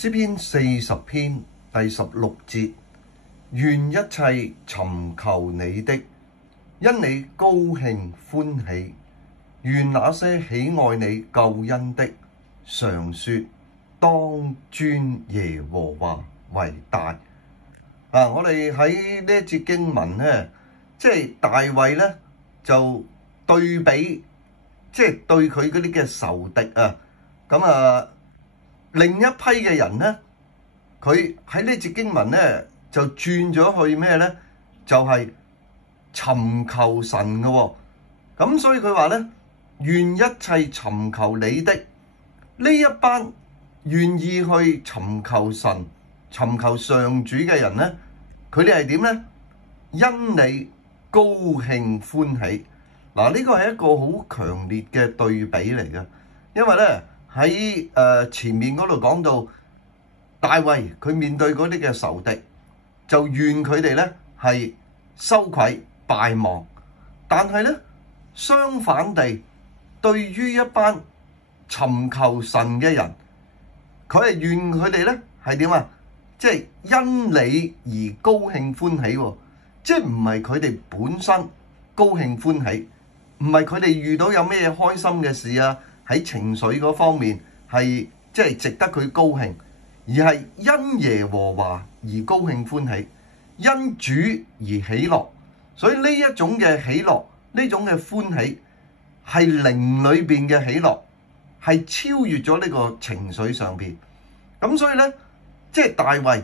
詩篇40篇第16節，願一切尋求你的，因你高興歡喜。願那些喜愛你救恩的，常說當尊耶和華為大。我哋喺呢一節經文呢，即係大衛呢就對比，即係對佢嗰啲嘅仇敵啊，咁另一批嘅人呢，佢喺呢節經文呢就轉咗去咩呢？就係尋求神嘅喎。咁所以佢話呢，願一切尋求你的，呢一班願意去尋求神、尋求上主嘅人呢，佢哋係點呢？因你高興歡喜。嗱，呢個係一個好強烈嘅對比嚟嘅，因為呢喺前面嗰度講到大衛佢面對嗰啲嘅仇敵，就願佢哋呢係羞愧敗亡，但係呢相反地，對於一班尋求神嘅人，佢係願佢哋呢係點啊？即係因你而高興歡喜喎，即係唔係佢哋本身高興歡喜，唔係佢哋遇到有咩開心嘅事啊，喺情緒嗰方面係即係值得佢高興，而係因耶和華而高興歡喜，因主而喜樂。所以呢一種嘅喜樂，呢種嘅歡喜係靈裏邊嘅喜樂，係超越咗呢個情緒上邊。咁所以呢，即係大衛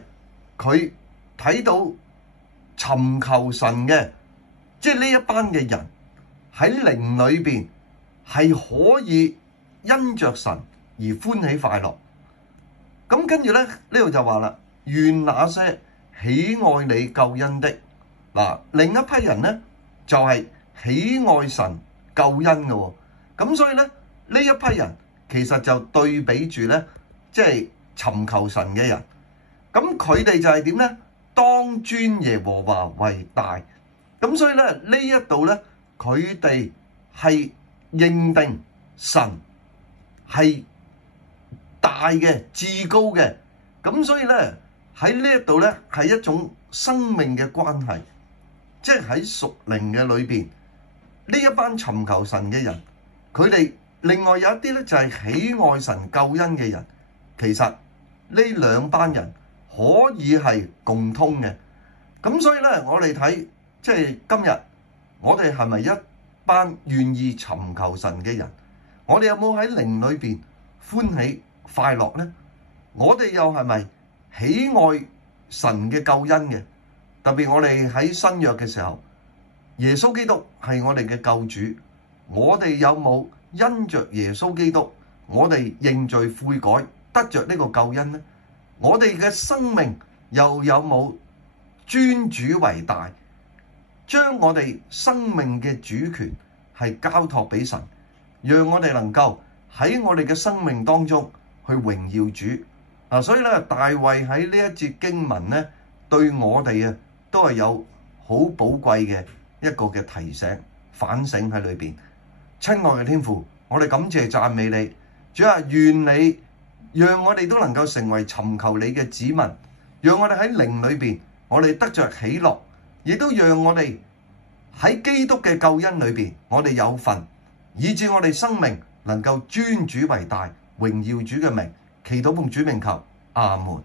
佢睇到尋求神嘅，即係呢一班嘅人喺靈裏邊係可以因着神而歡喜快樂。咁跟住呢，呢度就話啦，願那些喜愛你救恩的，嗱，另一批人呢就係喜愛神救恩嘅喎。咁所以呢，呢一批人其實就對比住呢，即係尋求神嘅人。咁佢哋就係點呢？當尊耶和華為大。咁所以呢，呢一度呢，佢哋係認定神係大嘅、至高嘅。咁所以呢，喺呢一度呢，係一種生命嘅關係，即係喺屬靈嘅裏邊，呢一班尋求神嘅人，佢哋另外有一啲呢，就係喜愛神救恩嘅人。其實呢兩班人可以係共通嘅。咁所以呢，我哋睇即係今日我哋係咪一班願意尋求神嘅人？我哋有冇喺靈裏邊歡喜快樂呢？我哋又係咪喜愛神嘅救恩嘅？特別我哋喺新約嘅時候，耶穌基督係我哋嘅救主，我哋有冇因着耶穌基督，我哋認罪悔改，得着呢個救恩呢？我哋嘅生命又有冇尊主為大，將我哋生命嘅主權係交託俾神，讓我哋能夠喺我哋嘅生命當中去榮耀主。所以咧，大衛喺呢一節經文咧，對我哋都係有好寶貴嘅一個嘅提醒反省喺裏邊。親愛嘅天父，我哋感謝讚美你，主啊，願你讓我哋都能夠成為尋求你嘅子民，讓我哋喺靈裏邊，我哋得着喜樂，亦都讓我哋喺基督嘅救恩裏邊，我哋有份，以致我哋生命能夠尊主為大，榮耀主嘅名。祈禱奉主名求，阿門。